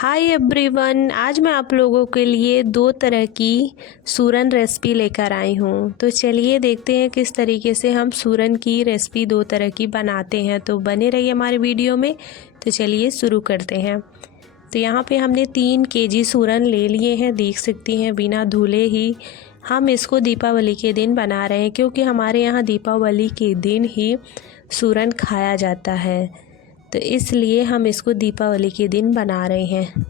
Hi everyone, आज मैं आप लोगों के लिए दो तरह की सूरन रेसिपी लेकर आई हूँ। तो चलिए देखते हैं किस तरीके से हम सूरन की रेसिपी दो तरह की बनाते हैं। तो बने रहिए हमारे वीडियो में। तो चलिए शुरू करते हैं। तो यहाँ पे हमने 3 केजी सूरन ले लिए हैं, देख सकती हैं बिना धुले ही। हम इसको दीपावली के दिन बना रहे हैं क्योंकि हमारे यहाँ दीपावली के दिन ही सूरन खाया जाता है, तो इसलिए हम इसको दीपावली के दिन बना रहे हैं।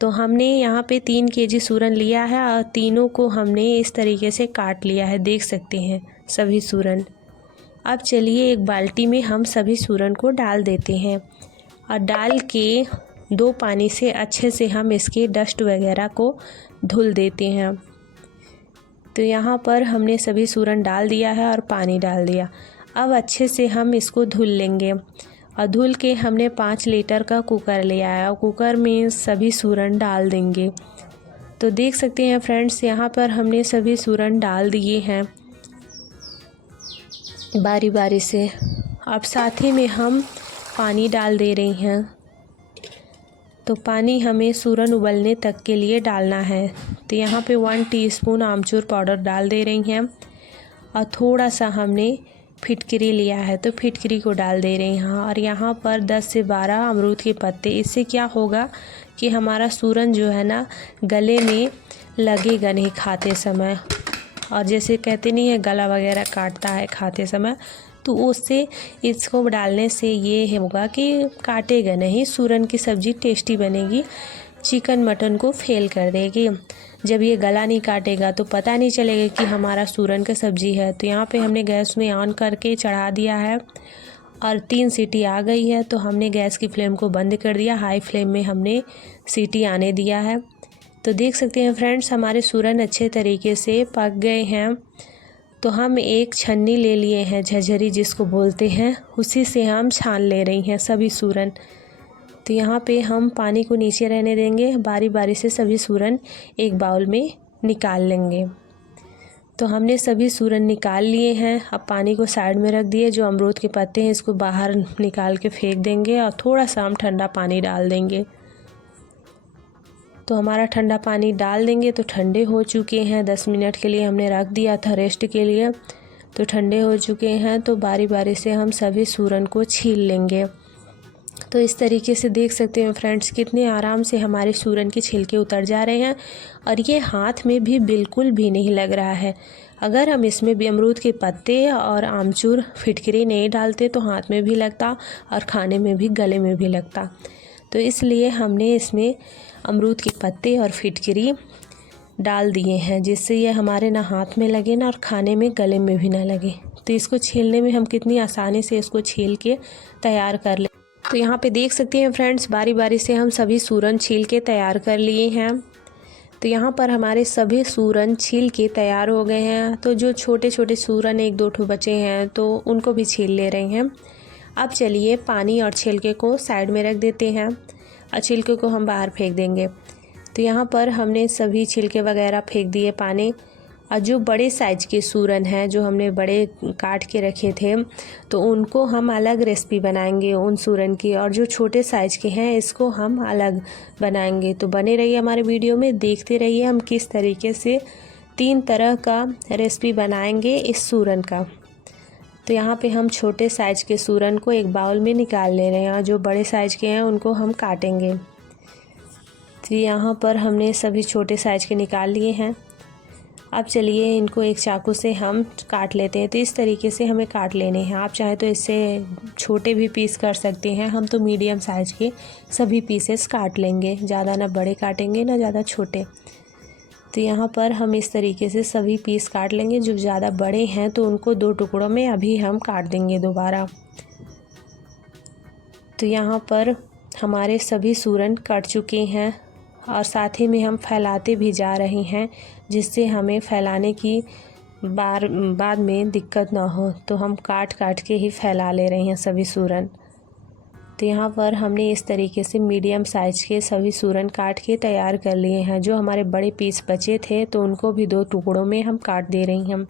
तो हमने यहाँ पे 3 केजी सूरन लिया है और तीनों को हमने इस तरीके से काट लिया है, देख सकते हैं सभी सूरन। अब चलिए एक बाल्टी में हम सभी सूरन को डाल देते हैं और डाल के 2 पानी से अच्छे से हम इसके डस्ट वगैरह को धुल देते हैं। तो यहाँ पर हमने सभी सूरन डाल दिया है और पानी डाल दिया। अब अच्छे से हम इसको धुल लेंगे और धुल के हमने 5 लीटर का कुकर लिया है और कुकर में सभी सूरन डाल देंगे। तो देख सकते हैं फ्रेंड्स, यहाँ पर हमने सभी सूरन डाल दिए हैं बारी बारी से। अब साथ ही में हम पानी डाल दे रहे हैं। तो पानी हमें सूरन उबलने तक के लिए डालना है। तो यहाँ पे 1 टीस्पून आमचूर पाउडर डाल दे रही हैं और थोड़ा सा हमने फिटकरी लिया है तो फिटकरी को डाल दे रहे हैं। और यहाँ पर 10 से 12 अमरूद के पत्ते। इससे क्या होगा कि हमारा सूरन जो है ना गले में लगेगा नहीं खाते समय, और जैसे कहते नहीं है गला वगैरह काटता है खाते समय, तो उससे इसको डालने से ये होगा कि काटेगा नहीं। सूरन की सब्ज़ी टेस्टी बनेगी, चिकन मटन को फेल कर देगी। जब ये गला नहीं काटेगा तो पता नहीं चलेगा कि हमारा सूरन का सब्ज़ी है। तो यहाँ पे हमने गैस में ऑन करके चढ़ा दिया है और 3 सीटी आ गई है तो हमने गैस की फ्लेम को बंद कर दिया। हाई फ्लेम में हमने सीटी आने दिया है। तो देख सकते हैं फ्रेंड्स, हमारे सूरन अच्छे तरीके से पक गए हैं। तो हम एक छन्नी ले लिए हैं, झरझरी जिसको बोलते हैं, उसी से हम छान ले रही हैं सभी सूरन। तो यहाँ पे हम पानी को नीचे रहने देंगे, बारी बारी से सभी सूरन एक बाउल में निकाल लेंगे। तो हमने सभी सूरन निकाल लिए हैं। अब पानी को साइड में रख दिए। जो अमरूद के पत्ते हैं इसको बाहर निकाल के फेंक देंगे और थोड़ा सा हम ठंडा पानी डाल देंगे। तो हमारा ठंडा पानी डाल देंगे तो ठंडे हो चुके हैं। 10 मिनट के लिए हमने रख दिया था रेस्ट के लिए, तो ठंडे हो चुके हैं। तो बारी बारी से हम सभी सूरन को छील लेंगे। तो इस तरीके से देख सकते हैं फ्रेंड्स, कितने आराम से हमारे सूरन के छिलके उतर जा रहे हैं और ये हाथ में भी बिल्कुल भी नहीं लग रहा है। अगर हम इसमें भी अमरूद के पत्ते और आमचूर फिटकरी नहीं डालते तो हाथ में भी लगता और खाने में भी, गले में भी लगता। तो इसलिए हमने इसमें अमरूद के पत्ते और फिटकरी डाल दिए हैं, जिससे ये हमारे ना हाथ में लगे ना और खाने में, गले में भी ना लगे। तो इसको छीलने में हम कितनी आसानी से इसको छील के तैयार कर ले। तो यहाँ पे देख सकते हैं फ्रेंड्स, बारी बारी से हम सभी सूरन छील के तैयार कर लिए हैं। तो यहाँ पर हमारे सभी सूरन छील के तैयार हो गए हैं। तो जो छोटे छोटे सूरन 1-2 ठो बचे हैं तो उनको भी छील ले रहे हैं। अब चलिए पानी और छिलके को साइड में रख देते हैं और छिलके को हम बाहर फेंक देंगे। तो यहाँ पर हमने सभी छिलके वगैरह फेंक दिए पानी। और जो बड़े साइज़ के सूरन हैं, जो हमने बड़े काट के रखे थे, तो उनको हम अलग रेसिपी बनाएंगे उन सूरन की, और जो छोटे साइज़ के हैं इसको हम अलग बनाएंगे। तो बने रहिए हमारे वीडियो में, देखते रहिए हम किस तरीके से 3 तरह का रेसिपी बनाएंगे इस सूरन का। तो यहाँ पे हम छोटे साइज़ के सूरन को एक बाउल में निकाल ले रहे हैं और जो बड़े साइज़ के हैं उनको हम काटेंगे। तो यहाँ पर हमने सभी छोटे साइज़ के निकाल लिए हैं। अब चलिए इनको एक चाकू से हम काट लेते हैं। तो इस तरीके से हमें काट लेने हैं। आप चाहे तो इससे छोटे भी पीस कर सकते हैं। हम तो मीडियम साइज़ के सभी पीसेस काट लेंगे, ज़्यादा ना बड़े काटेंगे ना ज़्यादा छोटे। तो यहाँ पर हम इस तरीके से सभी पीस काट लेंगे। जो ज़्यादा बड़े हैं तो उनको 2 टुकड़ों में अभी हम काट देंगे दोबारा। तो यहाँ पर हमारे सभी सूरन कट चुके हैं और साथ ही में हम फैलाते भी जा रहे हैं, जिससे हमें फैलाने की बाद में दिक्कत ना हो। तो हम काट काट के ही फैला ले रहे हैं सभी सूरन। तो यहाँ पर हमने इस तरीके से मीडियम साइज़ के सभी सूरन काट के तैयार कर लिए हैं। जो हमारे बड़े पीस बचे थे तो उनको भी 2 टुकड़ों में हम काट दे रही हैं।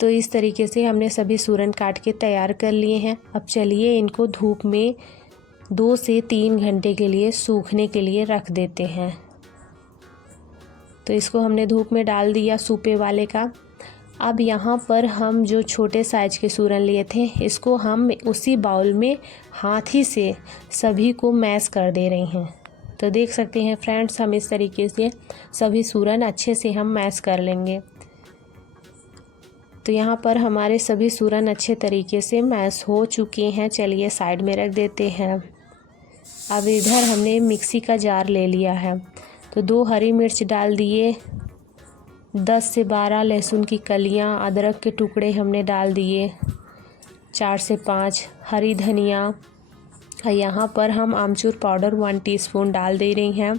तो इस तरीके से हमने सभी सूरन काट के तैयार कर लिए हैं। अब चलिए इनको धूप में 2 से 3 घंटे के लिए सूखने के लिए रख देते हैं। तो इसको हमने धूप में डाल दिया सूपे वाले का। अब यहाँ पर हम जो छोटे साइज के सूरन लिए थे, इसको हम उसी बाउल में हाथ ही से सभी को मैश कर दे रहे हैं। तो देख सकते हैं फ्रेंड्स, हम इस तरीके से सभी सूरन अच्छे से हम मैश कर लेंगे। तो यहाँ पर हमारे सभी सूरन अच्छे तरीके से मैश हो चुके हैं। चलिए साइड में रख देते हैं। अब इधर हमने मिक्सी का जार ले लिया है, तो 2 हरी मिर्च डाल दिए, 10 से 12 लहसुन की कलियां, अदरक के टुकड़े हमने डाल दिए, 4 से 5 हरी धनिया। यहाँ पर हम आमचूर पाउडर 1 टीस्पून डाल दे रही हैं,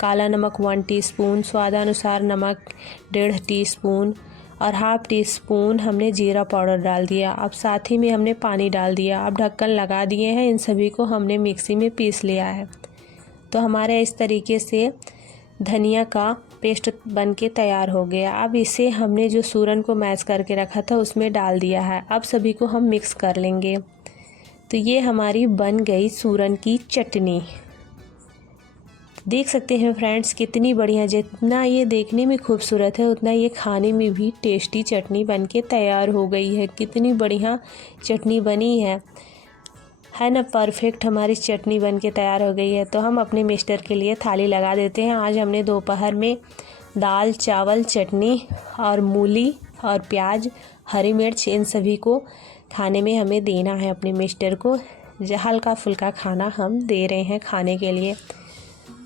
काला नमक 1 टीस्पून, स्वादानुसार नमक 1.5 टीस्पून और 1/2 टीस्पून हमने जीरा पाउडर डाल दिया। अब साथ ही में हमने पानी डाल दिया। अब ढक्कन लगा दिए हैं। इन सभी को हमने मिक्सी में पीस लिया है। तो हमारे इस तरीके से धनिया का पेस्ट बन के तैयार हो गया। अब इसे हमने जो सूरन को मैश करके रखा था उसमें डाल दिया है। अब सभी को हम मिक्स कर लेंगे। तो ये हमारी बन गई सूरन की चटनी। देख सकते हैं फ्रेंड्स कितनी बढ़िया, जितना ये देखने में खूबसूरत है उतना ये खाने में भी टेस्टी चटनी बन के तैयार हो गई है। कितनी बढ़िया चटनी बनी है ना, परफेक्ट हमारी चटनी बन के तैयार हो गई है। तो हम अपने मिस्टर के लिए थाली लगा देते हैं। आज हमने दोपहर में दाल चावल चटनी और मूली और प्याज हरी मिर्च इन सभी को खाने में हमें देना है अपने मिस्टर को। हल्का फुल्का खाना हम दे रहे हैं खाने के लिए।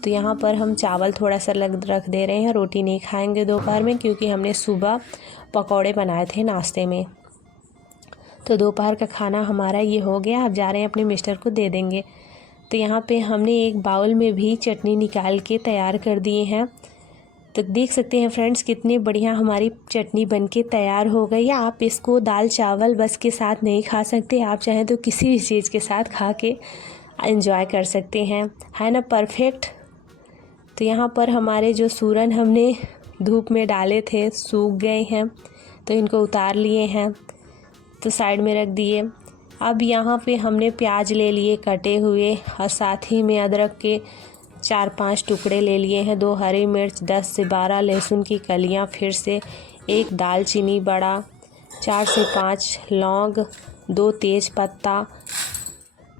तो यहाँ पर हम चावल थोड़ा सा रख दे रहे हैं। रोटी नहीं खाएंगे दोपहर में, क्योंकि हमने सुबह पकौड़े बनाए थे नाश्ते में। तो दोपहर का खाना हमारा ये हो गया। अब जा रहे हैं अपने मिस्टर को दे देंगे। तो यहाँ पे हमने एक बाउल में भी चटनी निकाल के तैयार कर दिए हैं। तो देख सकते हैं फ्रेंड्स कितनी बढ़िया हमारी चटनी बनके तैयार हो गई है। आप इसको दाल चावल बस के साथ नहीं खा सकते, आप चाहें तो किसी भी चीज़ के साथ खा के एंजॉय कर सकते हैं, है ना, परफेक्ट। तो यहाँ पर हमारे जो सूरन हमने धूप में डाले थे सूख गए हैं, तो इनको उतार लिए हैं, तो साइड में रख दिए। अब यहाँ पे हमने प्याज ले लिए कटे हुए और साथ ही में अदरक के 4-5 टुकड़े ले लिए हैं, 2 हरी मिर्च, 10 से 12 लहसुन की कलियां, फिर से 1 दालचीनी बड़ा, 4 से 5 लौंग, 2 तेज पत्ता,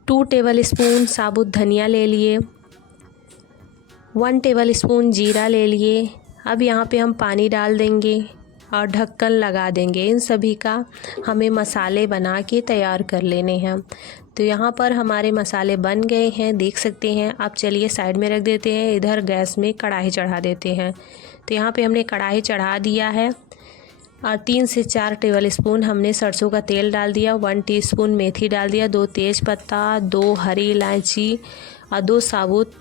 2 टेबलस्पून साबुत धनिया ले लिए, 1 टेबलस्पून जीरा ले लिए। अब यहाँ पे हम पानी डाल देंगे और ढक्कन लगा देंगे। इन सभी का हमें मसाले बना के तैयार कर लेने हैं। तो यहाँ पर हमारे मसाले बन गए हैं, देख सकते हैं। अब चलिए साइड में रख देते हैं। इधर गैस में कढ़ाई चढ़ा देते हैं। तो यहाँ पे हमने कढ़ाई चढ़ा दिया है और 3 से 4 टेबलस्पून हमने सरसों का तेल डाल दिया, 1 टीस्पून मेथी डाल दिया, 2 तेज पत्ता, 2 हरी इलायची और 2 साबुत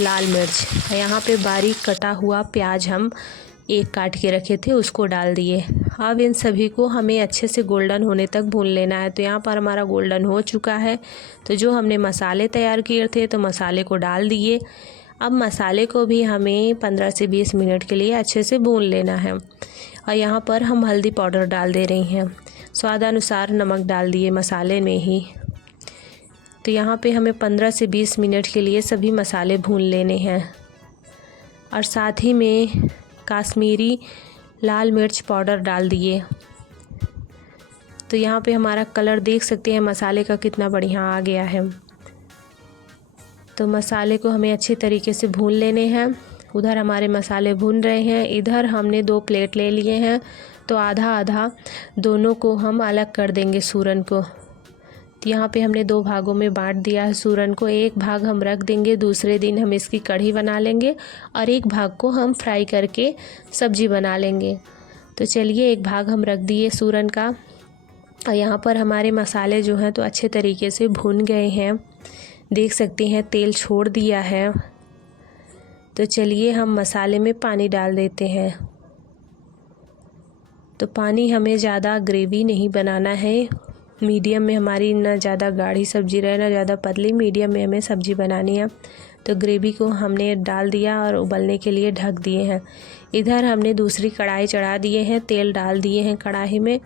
लाल मिर्च। यहाँ पे बारीक कटा हुआ प्याज हम 1 काट के रखे थे उसको डाल दिए। अब इन सभी को हमें अच्छे से गोल्डन होने तक भून लेना है। तो यहाँ पर हमारा गोल्डन हो चुका है। तो जो हमने मसाले तैयार किए थे तो मसाले को डाल दिए। अब मसाले को भी हमें 15 से 20 मिनट के लिए अच्छे से भून लेना है। और यहाँ पर हम हल्दी पाउडर डाल दे रही हैं, स्वादानुसार नमक डाल दिए मसाले में ही। तो यहाँ पे हमें 15 से 20 मिनट के लिए सभी मसाले भून लेने हैं। और साथ ही में काश्मीरी लाल मिर्च पाउडर डाल दिए। तो यहाँ पे हमारा कलर देख सकते हैं मसाले का कितना बढ़िया आ गया है। तो मसाले को हमें अच्छे तरीके से भून लेने हैं। उधर हमारे मसाले भून रहे हैं, इधर हमने 2 प्लेट ले लिए हैं। तो आधा आधा दोनों को हम अलग कर देंगे सूरन को। तो यहाँ पे हमने 2 भागों में बांट दिया है सूरन को। एक भाग हम रख देंगे, दूसरे दिन हम इसकी कढ़ी बना लेंगे और एक भाग को हम फ्राई करके सब्जी बना लेंगे। तो चलिए एक भाग हम रख दिए सूरन का। और यहाँ पर हमारे मसाले जो हैं तो अच्छे तरीके से भुन गए हैं, देख सकते हैं तेल छोड़ दिया है। तो चलिए हम मसाले में पानी डाल देते हैं। तो पानी हमें ज़्यादा ग्रेवी नहीं बनाना है, मीडियम में हमारी ना ज़्यादा गाढ़ी सब्ज़ी रहे ना ज़्यादा पतली, मीडियम में हमें सब्ज़ी बनानी है। तो ग्रेवी को हमने डाल दिया और उबलने के लिए ढक दिए हैं। इधर हमने दूसरी कढ़ाई चढ़ा दिए हैं, तेल डाल दिए हैं कढ़ाई में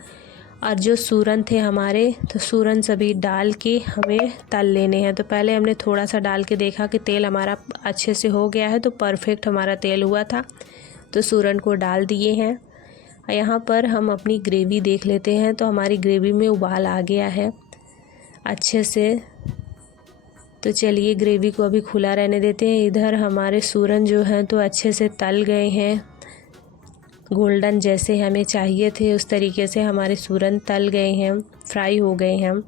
और जो सूरन थे हमारे, तो सूरन सभी डाल के हमें तल लेने हैं। तो पहले हमने थोड़ा सा डाल के देखा कि तेल हमारा अच्छे से हो गया है, तो परफेक्ट हमारा तेल हुआ था। तो सूरन को डाल दिए हैं। यहाँ पर हम अपनी ग्रेवी देख लेते हैं। तो हमारी ग्रेवी में उबाल आ गया है अच्छे से। तो चलिए ग्रेवी को अभी खुला रहने देते हैं। इधर हमारे सूरन जो हैं तो अच्छे से तल गए हैं, गोल्डन जैसे हमें चाहिए थे उस तरीके से हमारे सूरन तल गए हैं, फ्राई हो गए हैं।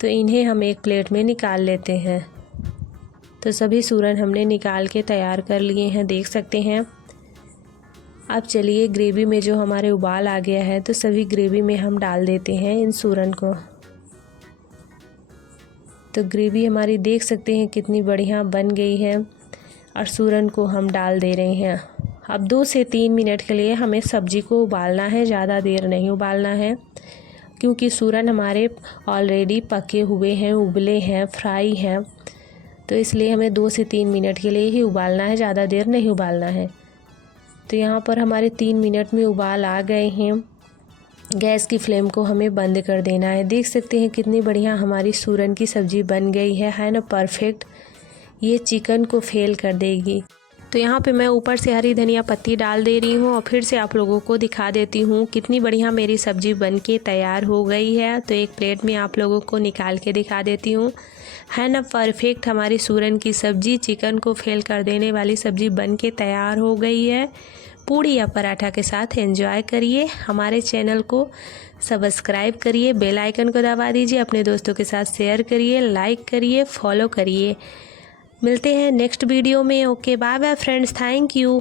तो इन्हें हम एक प्लेट में निकाल लेते हैं। तो सभी सूरन हमने निकाल के तैयार कर लिए हैं, देख सकते हैं। अब चलिए ग्रेवी में जो हमारे उबाल आ गया है, तो सभी ग्रेवी में हम डाल देते हैं इन सूरन को। तो ग्रेवी हमारी देख सकते हैं कितनी बढ़िया बन गई है और सूरन को हम डाल दे रहे हैं। अब 2 से 3 मिनट के लिए हमें सब्ज़ी को उबालना है, ज़्यादा देर नहीं उबालना है, क्योंकि सूरन हमारे ऑलरेडी पके हुए हैं, उबले हैं, फ्राई हैं। तो इसलिए हमें 2 से 3 मिनट के लिए ही उबालना है, ज़्यादा देर नहीं उबालना है। तो यहाँ पर हमारे 3 मिनट में उबाल आ गए हैं। गैस की फ्लेम को हमें बंद कर देना है। देख सकते हैं कितनी बढ़िया हमारी सूरन की सब्ज़ी बन गई है ना, परफेक्ट। ये चिकन को फेल कर देगी। तो यहाँ पे मैं ऊपर से हरी धनिया पत्ती डाल दे रही हूँ और फिर से आप लोगों को दिखा देती हूँ कितनी बढ़िया मेरी सब्ज़ी बन के तैयार हो गई है। तो एक प्लेट में आप लोगों को निकाल के दिखा देती हूँ, है ना परफेक्ट। हमारी सूरन की सब्ज़ी, चिकन को फेल कर देने वाली सब्ज़ी बन के तैयार हो गई है। पूड़ी या पराठा के साथ एंजॉय करिए। हमारे चैनल को सब्सक्राइब करिए, बेल आइकन को दबा दीजिए, अपने दोस्तों के साथ शेयर करिए, लाइक करिए, फॉलो करिए। मिलते हैं नेक्स्ट वीडियो में। Okay, bye bye friends, thank you.